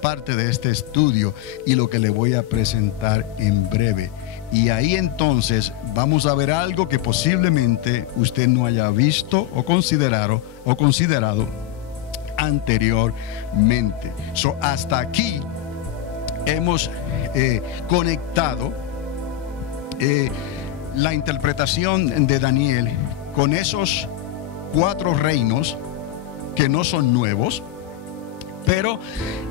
parte de este estudio y lo que le voy a presentar en breve. Y ahí entonces vamos a ver algo que posiblemente usted no haya visto o considerado anteriormente. Hasta aquí hemos conectado la interpretación de Daniel con esos 4 reinos que no son nuevos, pero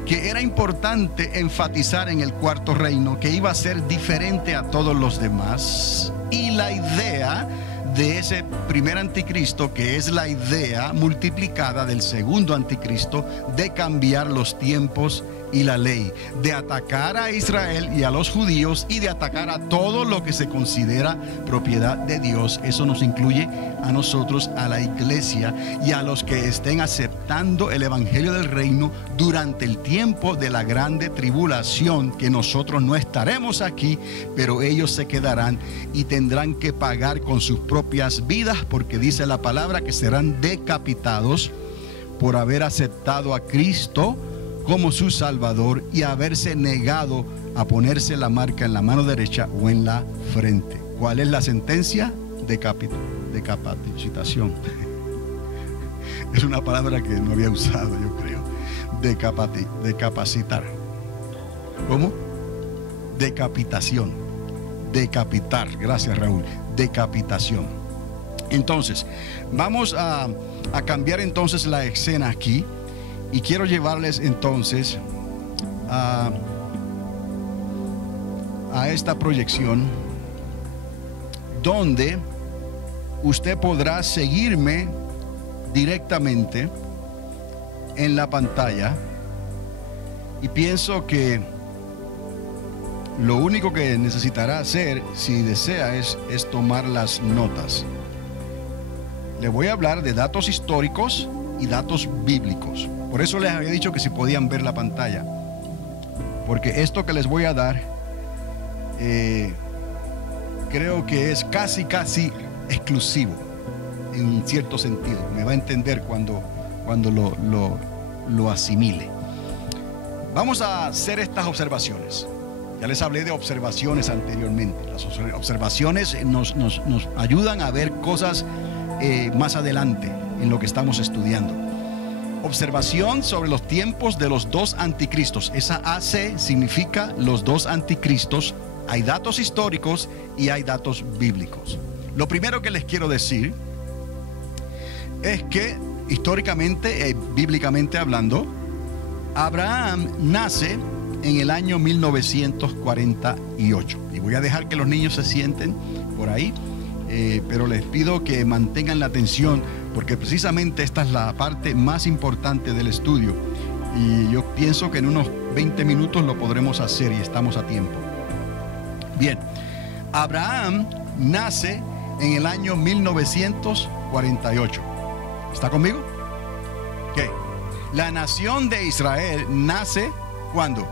que era importante enfatizar en el 4.º reino que iba a ser diferente a todos los demás, y la idea de ese primer anticristo, que es la idea multiplicada del segundo anticristo, de cambiar los tiempos y la ley, de atacar a Israel y a los judíos y de atacar a todo lo que se considera propiedad de Dios. Eso nos incluye a nosotros, a la iglesia y a los que estén aceptando el evangelio del reino durante el tiempo de la grande tribulación, que nosotros no estaremos aquí, pero ellos se quedarán y tendrán que pagar con sus propias vidas, porque dice la palabra que serán decapitados por haber aceptado a Cristo como su Salvador y haberse negado a ponerse la marca en la mano derecha o en la frente. ¿Cuál es la sentencia? Decapitación. Es una palabra que no había usado, yo creo. Decapacitar. ¿Cómo? Decapitación. Decapitar. Gracias, Raúl. Decapitación. Entonces, vamos a cambiar entonces la escena aquí. Y quiero llevarles entonces a esta proyección donde usted podrá seguirme directamente en la pantalla, y pienso que lo único que necesitará hacer, si desea, es tomar las notas. Le voy a hablar de datos históricos y datos bíblicos. Por eso les había dicho que si podían ver la pantalla, porque esto que les voy a dar creo que es casi exclusivo en cierto sentido. Me va a entender cuando lo asimile. Vamos a hacer estas observaciones. Ya les hablé de observaciones anteriormente. Las observaciones nos ayudan a ver cosas más adelante en lo que estamos estudiando. Observación sobre los tiempos de los 2 anticristos. Esa AC significa los 2 anticristos. Hay datos históricos y hay datos bíblicos. Lo primero que les quiero decir es que históricamente, bíblicamente hablando, Abraham nace en el año 1948. Y voy a dejar que los niños se sienten por ahí, pero les pido que mantengan la atención, porque precisamente esta es la parte más importante del estudio. Y yo pienso que en unos 20 minutos lo podremos hacer y estamos a tiempo. Bien, Abraham nace en el año 1948. ¿Está conmigo? ¿Qué? La nación de Israel nace ¿cuándo?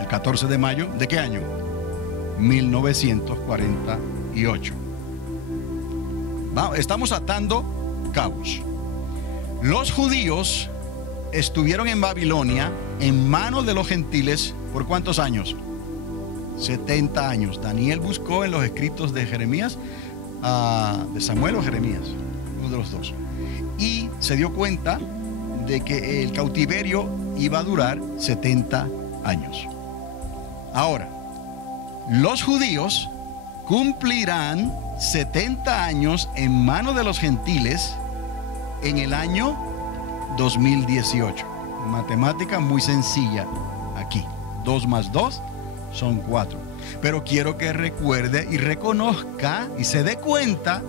El 14 de mayo. ¿De qué año? 1948. Estamos atando cabos. Los judíos estuvieron en Babilonia en manos de los gentiles ¿por cuántos años? 70 años. Daniel buscó en los escritos de Jeremías, de Samuel o Jeremías, uno de los dos, y se dio cuenta de que el cautiverio iba a durar 70 años. Ahora, los judíos cumplirán 70 años en manos de los gentiles en el año 2018. Matemática muy sencilla aquí. 2 más 2 son 4. Pero quiero que recuerde y reconozca y se dé cuenta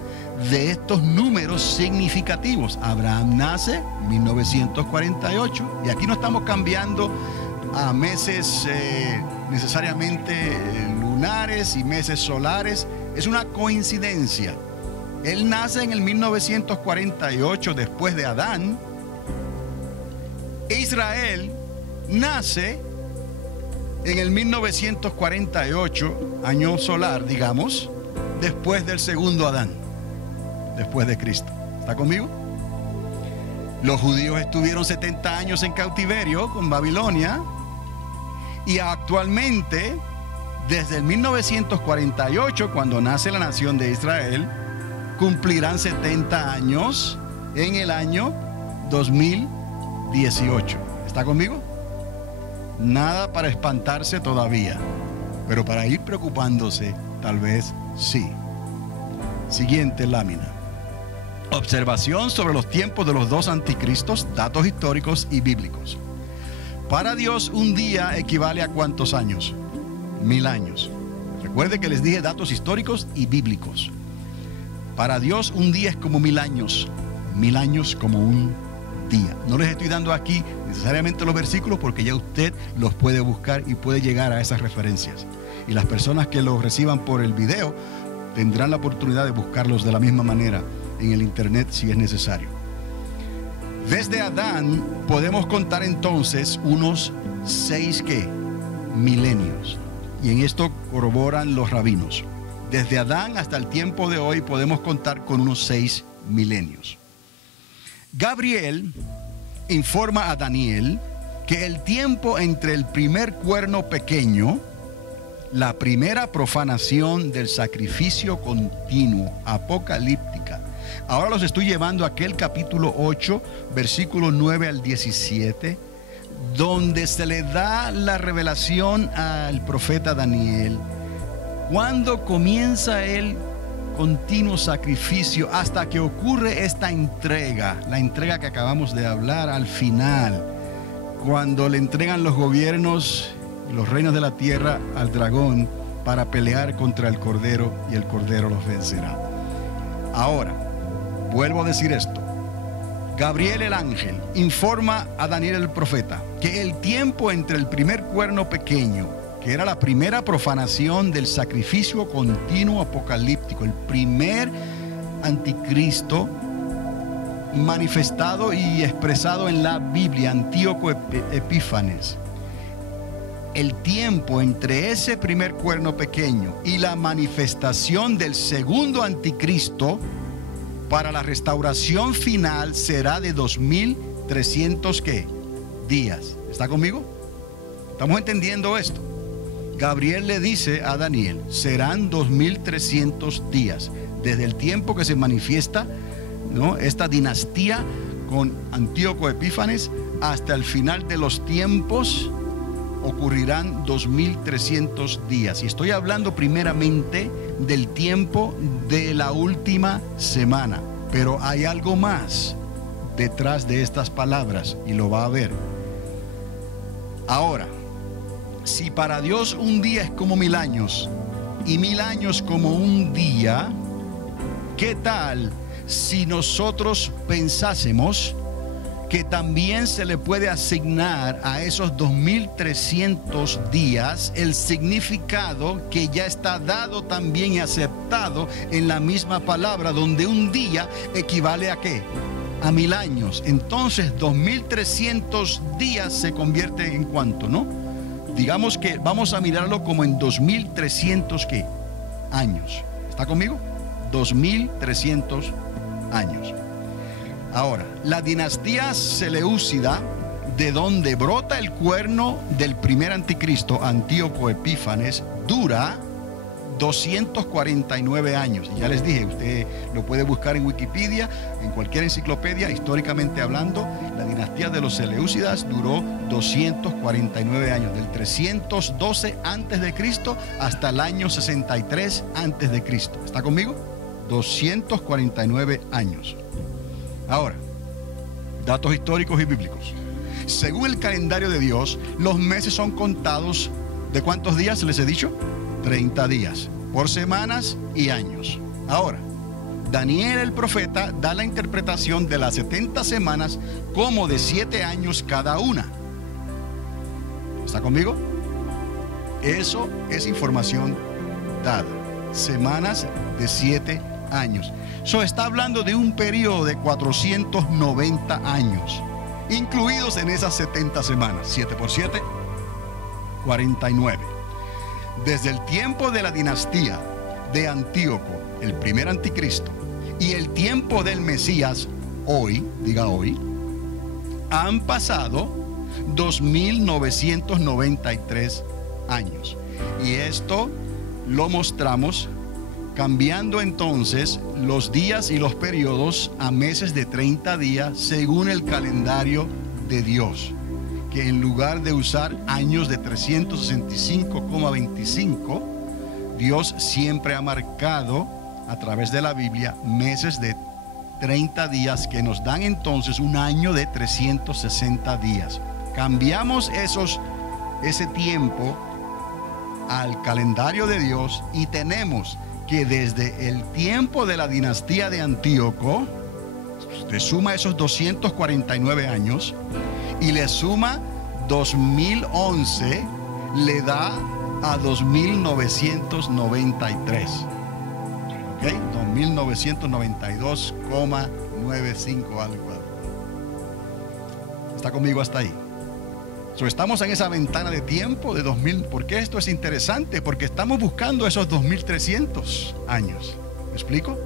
de estos números significativos. Abraham nace en 1948 y aquí no estamos cambiando a meses necesariamente lunares y meses solares. Es una coincidencia. Él nace en el 1948 después de Adán. Israel nace en el 1948, año solar, digamos, después del segundo Adán, después de Cristo. ¿Está conmigo? Los judíos estuvieron 70 años en cautiverio con Babilonia y actualmente, desde el 1948, cuando nace la nación de Israel, cumplirán 70 años en el año 2018. ¿Está conmigo? Nada para espantarse todavía, pero para ir preocupándose, tal vez sí. Siguiente lámina. Observación sobre los tiempos de los dos anticristos, datos históricos y bíblicos. Para Dios, un día equivale a ¿cuántos años? 1000 años. Recuerde que les dije datos históricos y bíblicos. Para Dios, un día es como 1000 años. 1000 años como un día. No les estoy dando aquí necesariamente los versículos porque ya usted los puede buscar y puede llegar a esas referencias. Y las personas que los reciban por el video tendrán la oportunidad de buscarlos de la misma manera en el internet si es necesario. Desde Adán podemos contar entonces unos 6 milenios, y en esto corroboran los rabinos. Desde Adán hasta el tiempo de hoy podemos contar con unos 6 milenios. Gabriel informa a Daniel que el tiempo entre el primer cuerno pequeño, la primera profanación del sacrificio continuo, apocalíptica. Ahora los estoy llevando a aquel capítulo 8, versículo 9 al 17, donde se le da la revelación al profeta Daniel. Cuando comienza el continuo sacrificio hasta que ocurre esta entrega, la entrega que acabamos de hablar al final, cuando le entregan los gobiernos y los reinos de la tierra al dragón para pelear contra el cordero, y el cordero los vencerá. Ahora, vuelvo a decir esto. Gabriel el ángel informa a Daniel el profeta que el tiempo entre el primer cuerno pequeño, que era la primera profanación del sacrificio continuo apocalíptico, el primer anticristo manifestado y expresado en la Biblia, Antíoco Epífanes. El tiempo entre ese primer cuerno pequeño y la manifestación del segundo anticristo para la restauración final será de 2300 días. ¿Está conmigo? ¿Estamos entendiendo esto? Gabriel le dice a Daniel, serán 2300 días desde el tiempo que se manifiesta, ¿no?, esta dinastía con Antíoco Epífanes hasta el final de los tiempos. Ocurrirán 2300 días. Y estoy hablando primeramente del tiempo de la última semana. Pero hay algo más detrás de estas palabras y lo va a ver. Ahora, si para Dios un día es como 1000 años y 1000 años como un día, ¿qué tal si nosotros pensásemos que también se le puede asignar a esos 2300 días el significado que ya está dado también y aceptado en la misma palabra, donde un día equivale a ¿qué? A 1000 años. Entonces 2300 días se convierte en ¿cuánto, no? Digamos que vamos a mirarlo como en 2300 años. ¿Está conmigo? 2300 años. Ahora, la dinastía seleucida, de donde brota el cuerno del primer anticristo, Antíoco Epífanes, dura 249 años. Y ya les dije, usted lo puede buscar en Wikipedia, en cualquier enciclopedia, históricamente hablando. La dinastía de los Seleucidas duró 249 años, del 312 antes de Cristo hasta el año 63 antes de Cristo. ¿Está conmigo? 249 años. Ahora, datos históricos y bíblicos. Según el calendario de Dios, los meses son contados ¿de cuántos días les he dicho? 30 días, por semanas y años. Ahora, Daniel el profeta da la interpretación de las 70 semanas como de 7 años cada una. ¿Está conmigo? Eso es información dada. Semanas de 7 años. Eso está hablando de un periodo de 490 años, incluidos en esas 70 semanas. 7 por 7, 49. Desde el tiempo de la dinastía de Antíoco, el primer anticristo, y el tiempo del Mesías, hoy, diga hoy, han pasado 2.993 años. Y esto lo mostramos cambiando entonces los días y los periodos a meses de 30 días según el calendario de Dios, que en lugar de usar años de 365,25, Dios siempre ha marcado a través de la Biblia meses de 30 días que nos dan entonces un año de 360 días. Cambiamos ese tiempo al calendario de Dios y tenemos que desde el tiempo de la dinastía de Antíoco, usted suma esos 249 años y le suma 2011, le da a 2993. ¿Ok? 2992,95 algo. ¿Está conmigo hasta ahí? Estamos en esa ventana de tiempo de 2000. ¿Por qué esto es interesante? Porque estamos buscando esos 2300 años. ¿Me explico?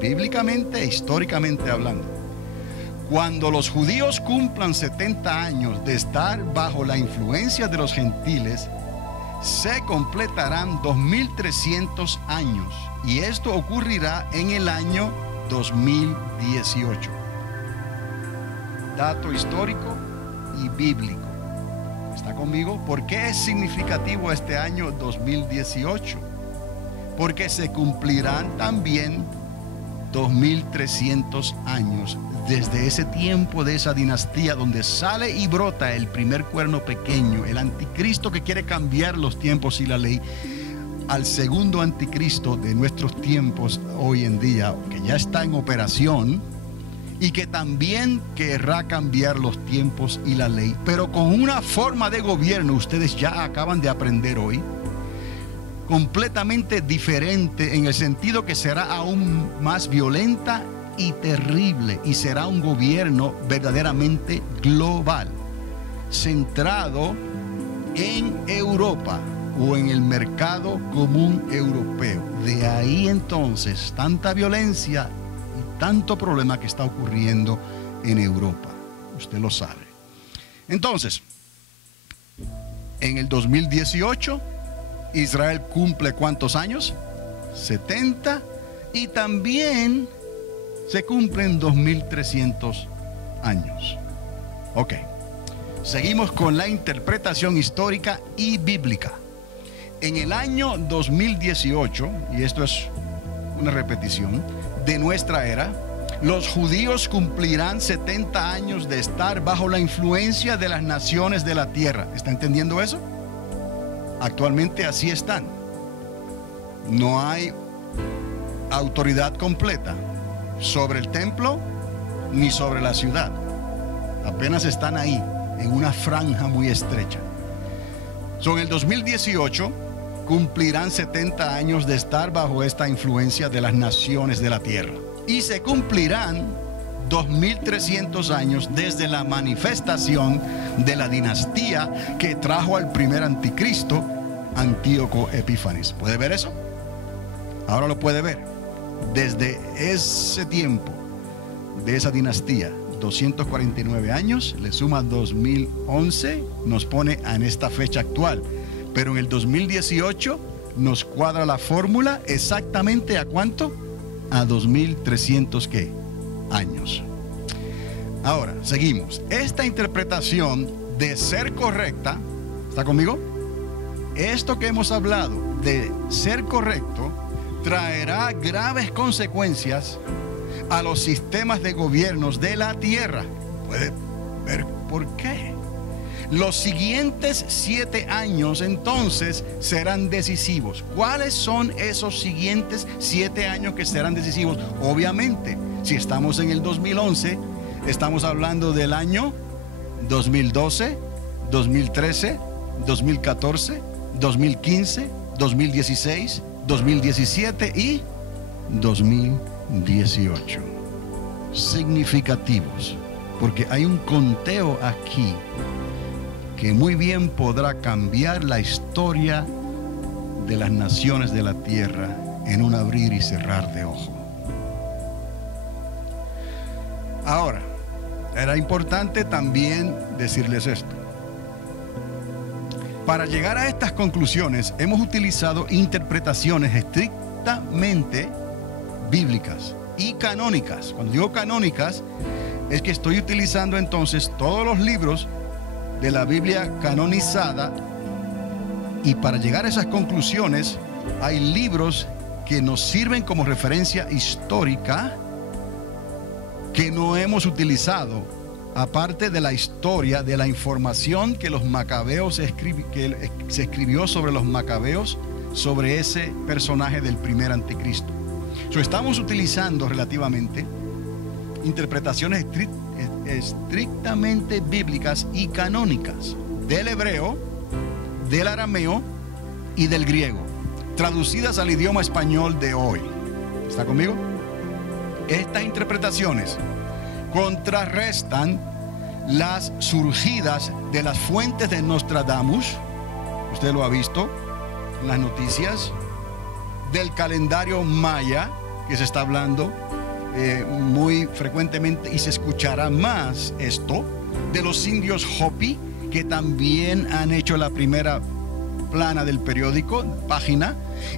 Bíblicamente e históricamente hablando. Cuando los judíos cumplan 70 años de estar bajo la influencia de los gentiles, se completarán 2300 años. Y esto ocurrirá en el año 2018. Dato histórico y bíblico. ¿Está conmigo? ¿Por qué es significativo este año 2018? Porque se cumplirán también 2300 años desde ese tiempo de esa dinastía donde sale y brota el primer cuerno pequeño, el anticristo que quiere cambiar los tiempos y la ley, al segundo anticristo de nuestros tiempos hoy en día, que ya está en operación y que también querrá cambiar los tiempos y la ley, pero con una forma de gobierno, ustedes ya acaban de aprender hoy, completamente diferente, en el sentido que será aún más violenta y terrible, y será un gobierno verdaderamente global, centrado en Europa o en el mercado común europeo. De ahí entonces tanta violencia y tanto problema que está ocurriendo en Europa. Usted lo sabe. Entonces, en el 2018, Israel cumple ¿cuántos años? 70, y también se cumplen 2300 años. Ok, seguimos con la interpretación histórica y bíblica. En el año 2018, y esto es una repetición de nuestra era, los judíos cumplirán 70 años de estar bajo la influencia de las naciones de la tierra. ¿Está entendiendo eso? Actualmente así están. No hay autoridad completa sobre el templo ni sobre la ciudad. Apenas están ahí, en una franja muy estrecha. En el 2018 cumplirán 70 años de estar bajo esta influencia de las naciones de la tierra. Y se cumplirán 2300 años desde la manifestación de la dinastía que trajo al primer anticristo, Antíoco Epífanes. ¿Puede ver eso? Ahora lo puede ver. Desde ese tiempo de esa dinastía, 249 años, le suma 2011, nos pone en esta fecha actual. Pero en el 2018 nos cuadra la fórmula exactamente ¿a cuánto? A 2300 ¿qué? Años. Ahora, seguimos. Esta interpretación de ser correcta, ¿está conmigo? Esto que hemos hablado de ser correcto traerá graves consecuencias a los sistemas de gobiernos de la tierra. ¿Puede ver por qué? Los siguientes 7 años entonces serán decisivos. ¿Cuáles son esos siguientes 7 años que serán decisivos? Obviamente, si estamos en el 2011, estamos hablando del año 2012, 2013, 2014, 2015, 2016, 2017 y 2018. Significativos, porque hay un conteo aquí que muy bien podrá cambiar la historia de las naciones de la tierra en un abrir y cerrar de ojo. Ahora, era importante también decirles esto. Para llegar a estas conclusiones hemos utilizado interpretaciones estrictamente bíblicas y canónicas. Cuando digo canónicas, es que estoy utilizando entonces todos los libros de la Biblia canonizada, y para llegar a esas conclusiones hay libros que nos sirven como referencia histórica que no hemos utilizado, aparte de la historia, de la información que los macabeos que se escribió sobre los macabeos, sobre ese personaje del primer anticristo. Estamos utilizando relativamente interpretaciones estrictamente bíblicas y canónicas del hebreo, del arameo y del griego, traducidas al idioma español de hoy. ¿Está conmigo? Estas interpretaciones contrarrestan las surgidas de las fuentes de Nostradamus, usted lo ha visto en las noticias, del calendario maya, que se está hablando muy frecuentemente y se escuchará más esto, de los indios Hopi, que también han hecho la primera plana del periódico, página,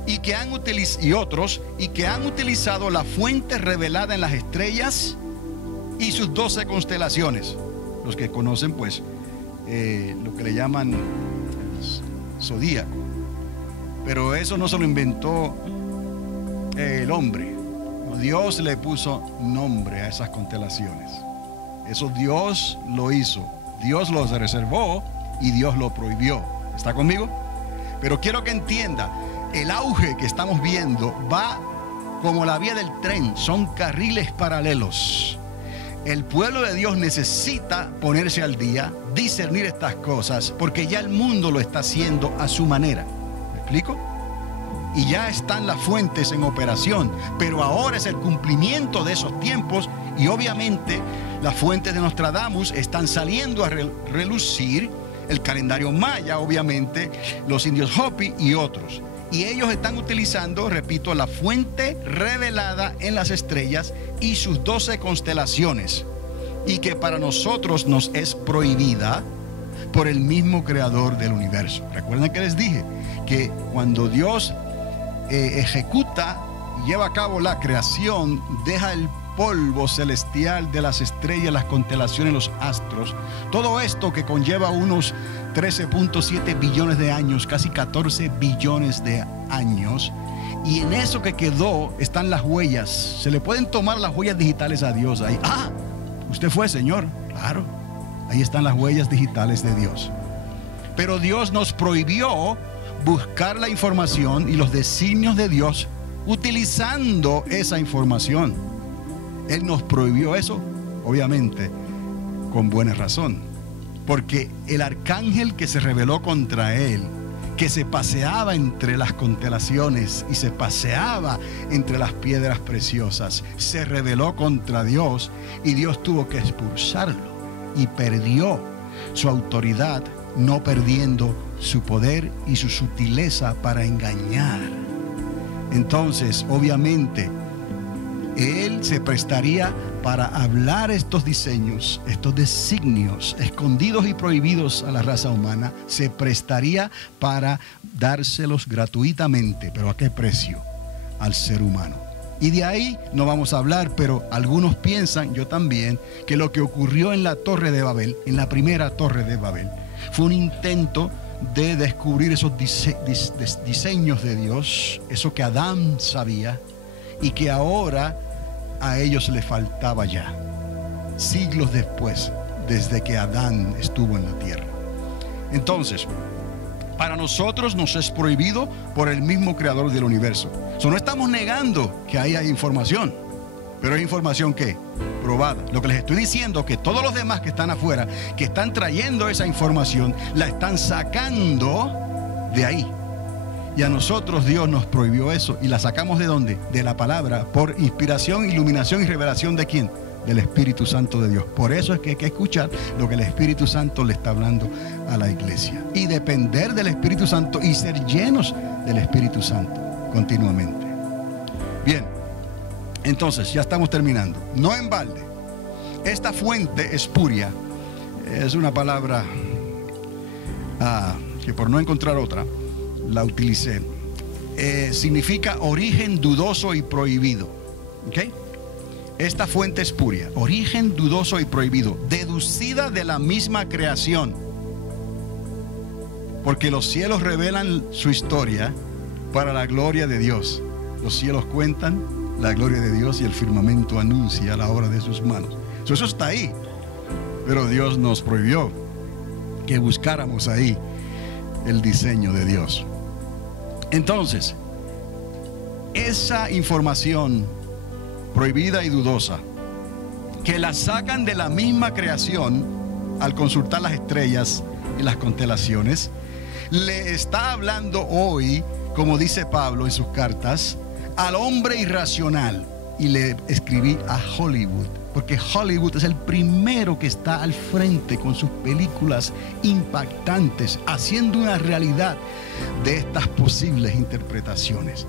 y otros que han utilizado la fuente revelada en las estrellas y sus 12 constelaciones. Los que conocen pues lo que le llaman zodíaco, pero eso no se lo inventó el hombre. Dios le puso nombre a esas constelaciones. Eso Dios lo hizo, Dios lo reservó y Dios lo prohibió. ¿Está conmigo? Pero quiero que entienda, el auge que estamos viendo va como la vía del tren, son carriles paralelos. El pueblo de Dios necesita ponerse al día, discernir estas cosas, porque ya el mundo lo está haciendo a su manera. ¿Me explico? Y ya están las fuentes en operación, pero ahora es el cumplimiento de esos tiempos, y obviamente las fuentes de Nostradamus están saliendo a relucir, el calendario maya, obviamente, los indios Hopi y otros. Y ellos están utilizando, repito, la fuente revelada en las estrellas y sus 12 constelaciones, y que para nosotros nos es prohibida por el mismo creador del universo. Recuerden que les dije que cuando Dios ejecuta y lleva a cabo la creación, deja el polvo celestial de las estrellas, las constelaciones, los astros, todo esto que conlleva unos 13.7 billones de años, casi 14 billones de años, y en eso que quedó están las huellas. Se le pueden tomar las huellas digitales a Dios ahí. Ah, usted fue, Señor. Claro, ahí están las huellas digitales de Dios. Pero Dios nos prohibió buscar la información y los designios de Dios utilizando esa información. Él nos prohibió eso, obviamente, con buena razón. Porque el arcángel que se rebeló contra él, que se paseaba entre las constelaciones y se paseaba entre las piedras preciosas, se rebeló contra Dios, y Dios tuvo que expulsarlo y perdió su autoridad, no perdiendo su poder y su sutileza para engañar. Entonces, obviamente, él se prestaría para hablar estos diseños, estos designios escondidos y prohibidos a la raza humana, se prestaría para dárselos gratuitamente. ¿Pero a qué precio? Al ser humano. Y de ahí no vamos a hablar, pero algunos piensan, yo también, que lo que ocurrió en la Torre de Babel, en la primera Torre de Babel, fue un intento de descubrir esos diseños de Dios, eso que Adán sabía y que ahora a ellos les faltaba ya, siglos después, desde que Adán estuvo en la tierra. Entonces, para nosotros nos es prohibido por el mismo creador del universo. No estamos negando que haya información, pero hay información que probada. Lo que les estoy diciendo es que todos los demás que están afuera, que están trayendo esa información, la están sacando de ahí. Y a nosotros Dios nos prohibió eso. ¿Y la sacamos de dónde? De la palabra, por inspiración, iluminación y revelación ¿de quién? Del Espíritu Santo de Dios. Por eso es que hay que escuchar lo que el Espíritu Santo le está hablando a la iglesia, y depender del Espíritu Santo y ser llenos del Espíritu Santo continuamente. Bien, entonces ya estamos terminando. No en balde, Esta fuente espuria es una palabra que por no encontrar otra la utilicé. Significa origen dudoso y prohibido. ¿Okay? Esta fuente espuria, origen dudoso y prohibido, deducida de la misma creación, porque los cielos revelan su historia para la gloria de Dios. Los cielos cuentan la gloria de Dios y el firmamento anuncia la obra de sus manos. Eso está ahí, pero Dios nos prohibió que buscáramos ahí el diseño de Dios. Entonces, esa información prohibida y dudosa, que la sacan de la misma creación al consultar las estrellas y las constelaciones, le está hablando hoy, como dice Pablo en sus cartas, al hombre irracional. Y le escribí a Hollywood, porque Hollywood es el primero que está al frente con sus películas impactantes, haciendo una realidad de estas posibles interpretaciones.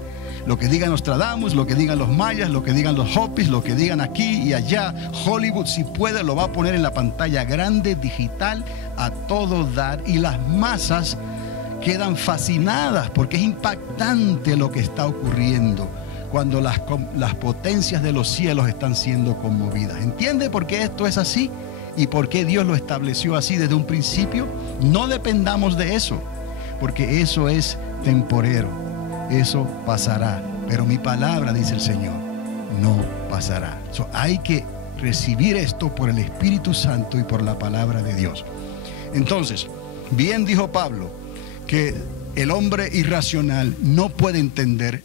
Lo que digan Nostradamus, lo que digan los mayas, lo que digan los Hopis, lo que digan aquí y allá, Hollywood, si puede, lo va a poner en la pantalla grande, digital, a todo dar, y las masas quedan fascinadas porque es impactante lo que está ocurriendo cuando las potencias de los cielos están siendo conmovidas. ¿Entiende por qué esto es así? ¿Y por qué Dios lo estableció así desde un principio? No dependamos de eso, porque eso es temporero, eso pasará. Pero mi palabra, dice el Señor, no pasará. Hay que recibir esto por el Espíritu Santo y por la palabra de Dios. Entonces, bien dijo Pablo que el hombre irracional no puede entender